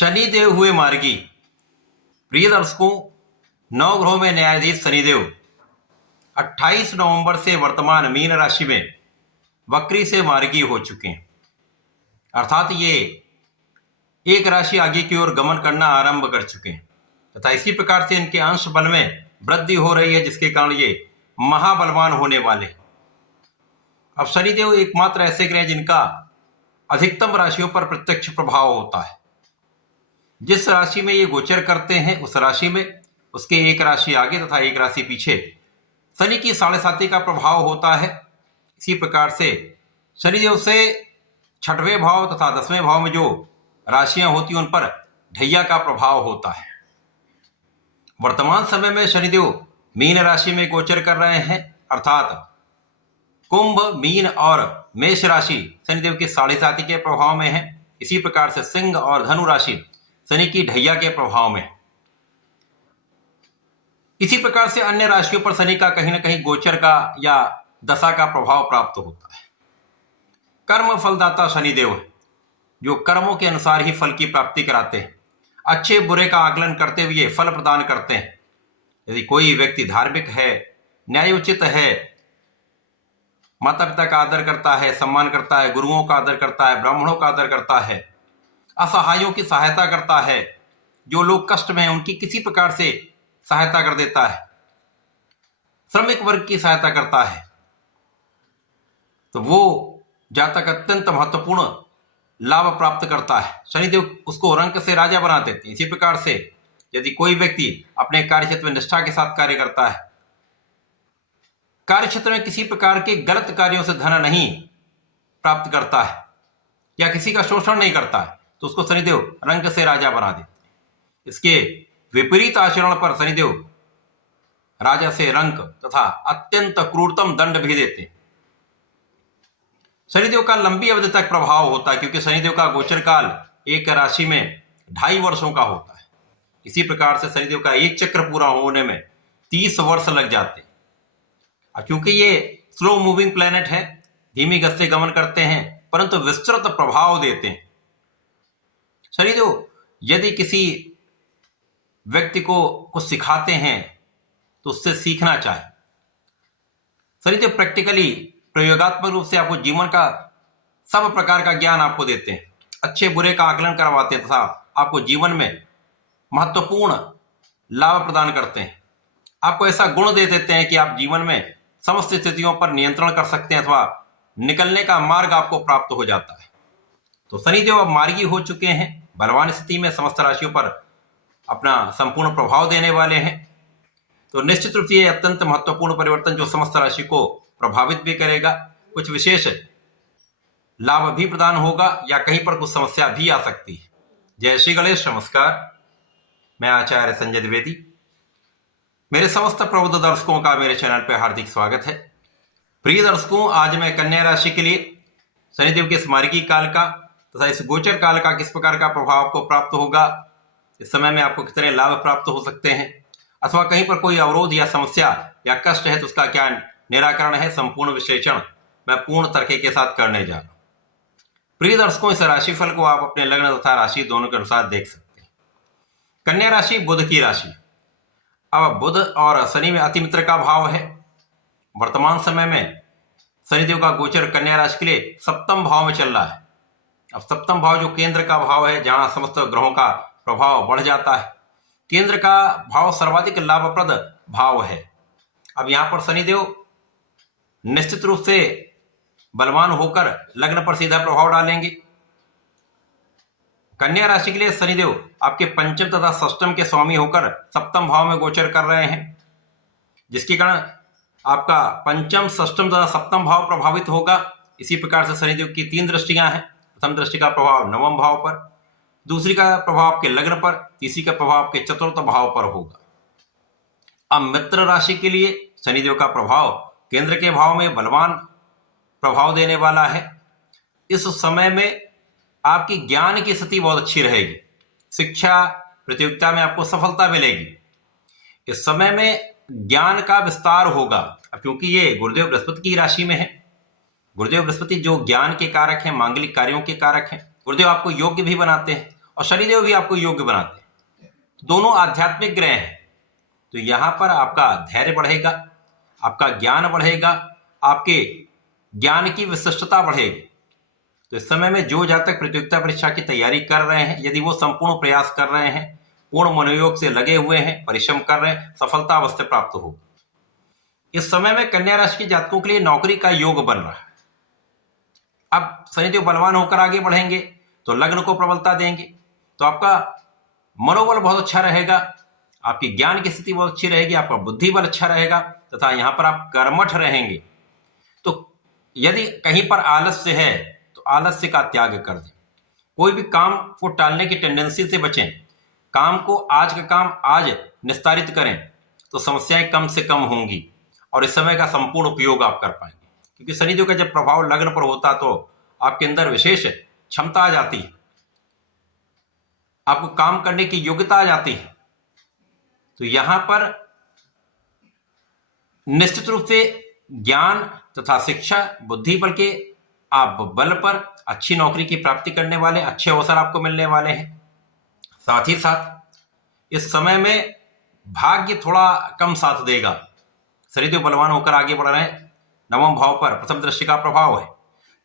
शनि देव हुए मार्गी। प्रिय दर्शकों, नवग्रहों में न्यायाधीश शनिदेव 28 नवंबर से वर्तमान मीन राशि में वक्री से मार्गी हो चुके हैं, अर्थात ये एक राशि आगे की ओर गमन करना आरंभ कर चुके हैं तथा इसी प्रकार से इनके अंश बल में वृद्धि हो रही है, जिसके कारण ये महाबलवान होने वाले हैं। अब शनिदेव एकमात्र ऐसे ग्रह जिनका अधिकतम राशियों पर प्रत्यक्ष प्रभाव होता है। जिस राशि में ये गोचर करते हैं उस राशि में उसके एक राशि आगे तथा एक राशि पीछे शनि की 7.5 का प्रभाव होता है। इसी प्रकार से शनिदेव से 6वें भाव तथा 10वें भाव में जो राशियां होती हैं उन पर ढैया का प्रभाव होता है। वर्तमान समय में शनिदेव मीन राशि में गोचर कर रहे हैं, अर्थात कुंभ, मीन और मेष राशि शनिदेव के 7.5 के प्रभाव में है। इसी प्रकार से सिंह और धनु राशि शनि की ढैया के प्रभाव में है। इसी प्रकार से अन्य राशियों पर शनि का कहीं ना कहीं गोचर का या दशा का प्रभाव प्राप्त होता है। कर्म फलदाता शनिदेव है, जो कर्मों के अनुसार ही फल की प्राप्ति कराते हैं, अच्छे बुरे का आकलन करते हुए फल प्रदान करते हैं। यदि कोई व्यक्ति धार्मिक है, न्यायोचित है, माता पिता का आदर करता है, सम्मान करता है, गुरुओं का आदर करता है, ब्राह्मणों का आदर करता है, असहायों की सहायता करता है, जो लोग कष्ट में हैं उनकी किसी प्रकार से सहायता कर देता है, श्रमिक वर्ग की सहायता करता है, तो वो जातक अत्यंत महत्वपूर्ण लाभ प्राप्त करता है। शनिदेव उसको रंक से राजा बना देते हैं। इसी प्रकार से यदि कोई व्यक्ति अपने कार्यक्षेत्र में निष्ठा के साथ कार्य करता है, कार्यक्षेत्र में किसी प्रकार के गलत कार्यों से धन नहीं प्राप्त करता है या किसी का शोषण नहीं करता है, तो उसको शनिदेव रंक से राजा बना देते हैं। इसके विपरीत आचरण पर शनिदेव राजा से रंक तथा अत्यंत क्रूरतम दंड भी देते हैं। शनिदेव का लंबी अवधि तक प्रभाव होता है, क्योंकि शनिदेव का गोचर काल एक राशि में 2.5 वर्षों का होता है। इसी प्रकार से शनिदेव का एक चक्र पूरा होने में 30 वर्ष लग जाते हैं। क्योंकि ये स्लो मूविंग प्लैनेट है, धीमी गति से गमन करते हैं परंतु विस्तृत प्रभाव देते हैं। शनिदेव यदि किसी व्यक्ति को कुछ सिखाते हैं तो उससे सीखना चाहिए। शनिदेव प्रैक्टिकली प्रयोगात्मक रूप से आपको जीवन का सब प्रकार का ज्ञान आपको देते हैं, अच्छे बुरे का आकलन करवाते हैं तथा आपको जीवन में महत्वपूर्ण लाभ प्रदान करते हैं। आपको ऐसा गुण दे देते हैं कि आप जीवन में समस्त स्थितियों पर नियंत्रण कर सकते हैं अथवा निकलने का मार्ग आपको प्राप्त हो जाता है। तो शनिदेव अब मार्गी हो चुके हैं, बलवान स्थिति में समस्त राशियों पर अपना संपूर्ण प्रभाव देने वाले हैं। तो निश्चित रूप से ये अत्यंत महत्वपूर्ण परिवर्तन जो समस्त राशि को प्रभावित भी करेगा, कुछ विशेष लाभ भी प्रदान होगा या कहीं पर कुछ समस्या भी आ सकती है। जय श्री गणेश। नमस्कार, मैं आचार्य संजय द्विवेदी। मेरे समस्त प्रबुद्ध दर्शकों का मेरे चैनल पर हार्दिक स्वागत है। प्रिय दर्शकों, आज मैं कन्या राशि के लिए शनिदेव के स्मारकी काल का तथा इस गोचर काल का किस प्रकार का प्रभाव आपको प्राप्त होगा, इस समय में आपको कितने लाभ प्राप्त हो सकते हैं, अथवा कहीं पर कोई अवरोध या समस्या या कष्ट है तो उसका क्या निराकरण है, संपूर्ण विश्लेषण मैं पूर्ण तर्क के साथ करने जा रहा हूं। प्रिय दर्शकों, इस राशिफल को आप अपने लग्न तथा राशि दोनों के अनुसार देख सकते हैं। कन्या राशि बुध की राशि। अब बुध और शनि में अति मित्र का भाव है। वर्तमान समय में शनिदेव का गोचर कन्या राशि के लिए 7वें भाव में चल रहा है। अब 7वां भाव जो केंद्र का भाव है, जहां समस्त ग्रहों का प्रभाव बढ़ जाता है, केंद्र का भाव सर्वाधिक लाभप्रद भाव है। अब यहां पर शनिदेव निश्चित रूप से बलवान होकर लग्न पर सीधा प्रभाव डालेंगे। कन्या राशि के लिए शनिदेव आपके पंचम तथा षष्टम के स्वामी होकर 7वें भाव में गोचर कर रहे हैं, जिसके कारण आपका पंचम, षष्टम तथा 7वां भाव प्रभावित होगा। इसी प्रकार से शनिदेव की 3 दृष्टियां हैं। प्रथम दृष्टि का प्रभाव 9वें भाव पर, दूसरी का प्रभाव आपके लग्न पर, तीसरी का प्रभाव आपके 4th भाव पर होगा। अब मित्र राशि के लिए शनिदेव का प्रभाव केंद्र के भाव में बलवान प्रभाव देने वाला है। इस समय में आपकी ज्ञान की स्थिति बहुत अच्छी रहेगी, शिक्षा प्रतियोगिता में आपको सफलता मिलेगी। इस समय में ज्ञान का विस्तार होगा। अब क्योंकि ये गुरुदेव बृहस्पति की राशि में है, गुरुदेव बृहस्पति जो ज्ञान के कारक हैं, मांगलिक कार्यों के कारक हैं, गुरुदेव आपको योग्य भी बनाते हैं और शनिदेव भी आपको योग्य बनाते हैं। दोनों आध्यात्मिक ग्रह हैं, तो यहां पर आपका धैर्य बढ़ेगा, आपका ज्ञान बढ़ेगा, आपके ज्ञान की विशिष्टता बढ़ेगी। तो इस समय में जो जातक प्रतियोगिता परीक्षा की तैयारी कर रहे हैं, यदि वो संपूर्ण प्रयास कर रहे हैं, पूर्ण मनोयोग से लगे हुए हैं, परिश्रम कर रहे हैं, सफलता अवश्य प्राप्त होगी। इस समय में कन्या राशि के जातकों के लिए नौकरी का योग बन रहा है। अब शनिदेव बलवान होकर आगे बढ़ेंगे तो लग्न को प्रबलता देंगे, तो आपका मनोबल बहुत अच्छा रहेगा, आपकी ज्ञान की स्थिति बहुत अच्छी रहेगी, आपका बुद्धि बल अच्छा रहेगा, तथा यहां पर आप कर्मठ रहेंगे। तो यदि कहीं पर आलस्य है तो आलस्य का त्याग कर दें, कोई भी काम को टालने की टेंडेंसी से बचें, काम को आज का काम आज निस्तारित करें, तो समस्याएं कम से कम होंगी और इस समय का संपूर्ण उपयोग आप कर पाएंगे। क्योंकि शनिदेव का जब प्रभाव लग्न पर होता तो आपके अंदर विशेष क्षमता आ जाती है, आपको काम करने की योग्यता आ जाती है। तो यहां पर निश्चित रूप से ज्ञान तथा शिक्षा बुद्धि बल के आप बल पर अच्छी नौकरी की प्राप्ति करने वाले, अच्छे अवसर आपको मिलने वाले हैं। साथ ही साथ इस समय में भाग्य थोड़ा कम साथ देगा। शनिदेव बलवान होकर आगे बढ़ रहे हैं, नवम भाव पर प्रथम दृष्टि का प्रभाव है,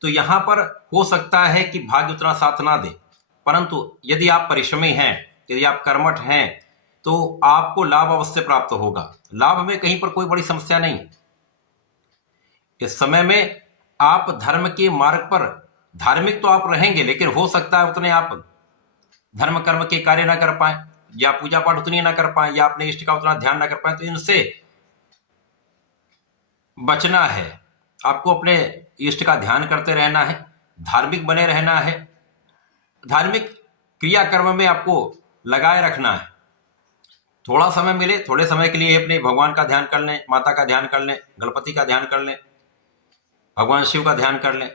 तो यहां पर हो सकता है कि भाग्य उतना साथ ना दे, परंतु यदि आप परिश्रमी हैं, यदि आप कर्मठ हैं, तो आपको लाभ अवश्य प्राप्त होगा। लाभ में कहीं पर कोई बड़ी समस्या नहीं। इस समय में आप धर्म के मार्ग पर धार्मिक तो आप रहेंगे, लेकिन हो सकता है उतने आप धर्म कर्म के कार्य ना कर पाए, या पूजा पाठ उतनी ना कर पाए, या अपने इष्ट का उतना ध्यान ना कर पाए, तो इनसे बचना है। आपको अपने इष्ट का ध्यान करते रहना है, धार्मिक बने रहना है, धार्मिक क्रियाकर्म में आपको लगाए रखना है। थोड़ा समय मिले, थोड़े समय के लिए अपने भगवान का ध्यान कर लें, माता का ध्यान कर लें, गणपति का ध्यान कर लें, भगवान शिव का ध्यान कर लें।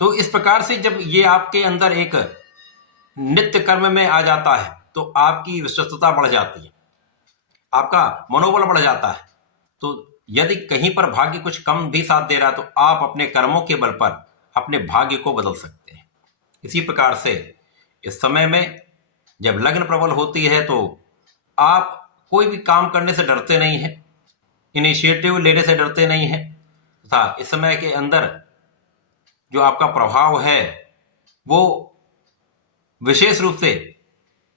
तो इस प्रकार से जब ये आपके अंदर एक नित्य कर्म में आ जाता है तो आपकी विश्वस्तता बढ़ जाती है, आपका मनोबल बढ़ जाता है। तो यदि कहीं पर भाग्य कुछ कम भी साथ दे रहा है तो आप अपने कर्मों के बल पर अपने भाग्य को बदल सकते हैं। इसी प्रकार से इस समय में जब लग्न प्रबल होती है तो आप कोई भी काम करने से डरते नहीं हैं, इनिशिएटिव लेने से डरते नहीं हैं, तथा इस समय के अंदर जो आपका प्रभाव है वो विशेष रूप से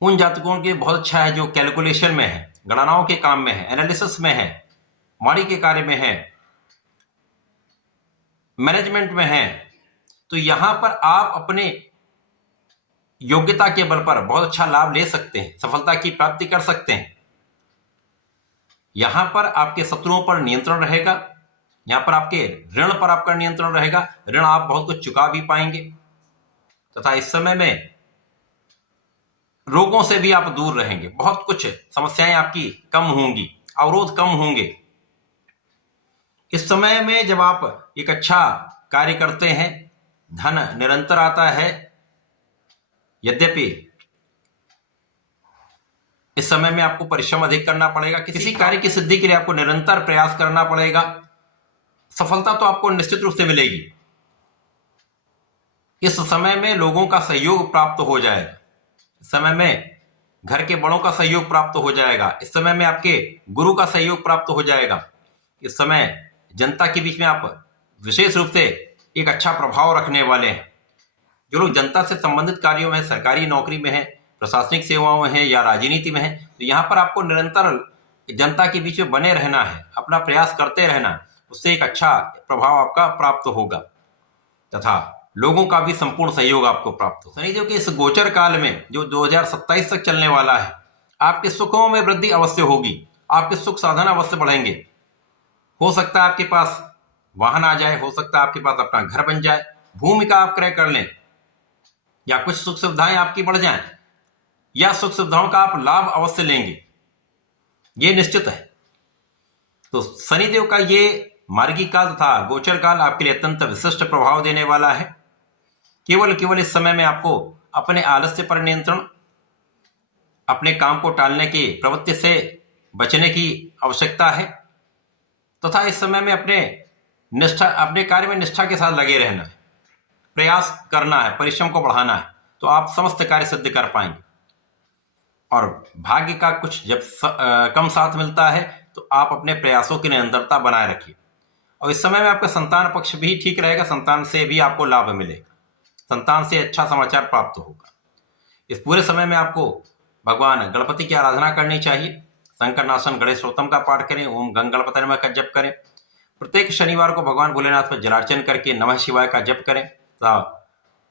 उन जातकों के बहुत अच्छा है जो कैलकुलेशन में है, गणनाओं के काम में है, एनालिसिस में है, वाणी के कार्य में है, मैनेजमेंट में है। तो यहां पर आप अपने योग्यता के बल पर बहुत अच्छा लाभ ले सकते हैं, सफलता की प्राप्ति कर सकते हैं। यहां पर आपके शत्रुओं पर नियंत्रण रहेगा, यहां पर आपके ऋण पर आपका नियंत्रण रहेगा, ऋण आप बहुत कुछ चुका भी पाएंगे, तथा इस समय में रोगों से भी आप दूर रहेंगे, बहुत कुछ समस्याएं आपकी कम होंगी, अवरोध कम होंगे। इस समय में जब आप एक अच्छा कार्य करते हैं, धन निरंतर आता है। यद्यपि इस समय में आपको परिश्रम अधिक करना पड़ेगा, किसी कार्य की सिद्धि के लिए आपको निरंतर प्रयास करना पड़ेगा। सफलता तो आपको निश्चित रूप से मिलेगी। इस समय में लोगों का सहयोग प्राप्त हो जाएगा, इस समय में घर के बड़ों का सहयोग प्राप्त हो जाएगा, इस समय में आपके गुरु का सहयोग प्राप्त हो जाएगा। इस समय जनता के बीच में आप विशेष रूप से एक अच्छा प्रभाव रखने वाले हैं। जो लोग जनता से संबंधित कार्यों में, सरकारी नौकरी में है, प्रशासनिक सेवाओं में है या राजनीति में है, तो यहाँ पर आपको निरंतर जनता के बीच में बने रहना है, अपना प्रयास करते रहना, उससे एक अच्छा प्रभाव आपका प्राप्त होगा तथा लोगों का भी संपूर्ण सहयोग आपको प्राप्त हो। शनिदेव के इस गोचर काल में जो 2027 तक चलने वाला है, आपके सुखों में वृद्धि अवश्य होगी, आपके सुख साधन अवश्य बढ़ेंगे। हो सकता है आपके पास वाहन आ जाए, हो सकता है आपके पास अपना घर बन जाए, भूमि का आप क्रय कर लें, या कुछ सुख सुविधाएं आपकी बढ़ जाएं, या सुख सुविधाओं का आप लाभ अवश्य लेंगे, ये निश्चित है। तो शनिदेव का ये मार्गी काल तथा गोचर काल आपके लिए अत्यंत विशिष्ट प्रभाव देने वाला है। केवल इस समय में आपको अपने आलस्य पर नियंत्रण, अपने काम को टालने की प्रवृत्ति से बचने की आवश्यकता है, तथा इस समय में अपने कार्य में निष्ठा के साथ लगे रहना है, प्रयास करना है, परिश्रम को बढ़ाना है, तो आप समस्त कार्य सिद्ध कर पाएंगे। और भाग्य का कुछ जब कम साथ मिलता है तो आप अपने प्रयासों की निरंतरता बनाए रखिए। और इस समय में आपका संतान पक्ष भी ठीक रहेगा, संतान से भी आपको लाभ मिलेगा, संतान से अच्छा समाचार प्राप्त होगा। इस पूरे समय में आपको भगवान गणपति की आराधना करनी चाहिए। संकटनाशन गणेश स्तोत्रम का पाठ करें, ओम गंग गणपति नमः का जप करें। प्रत्येक शनिवार को भगवान भोलेनाथ पर जलार्चन करके नमः शिवाय का जप करें।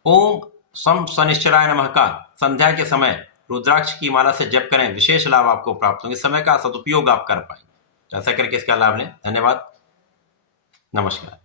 ओम सम शनिश्चराय नमः का संध्या के समय रुद्राक्ष की माला से जप करें, विशेष लाभ आपको प्राप्त होंगे। समय का सदुपयोग आप कर पाएंगे। ऐसा करके इसका लाभ लें। धन्यवाद, नमस्कार।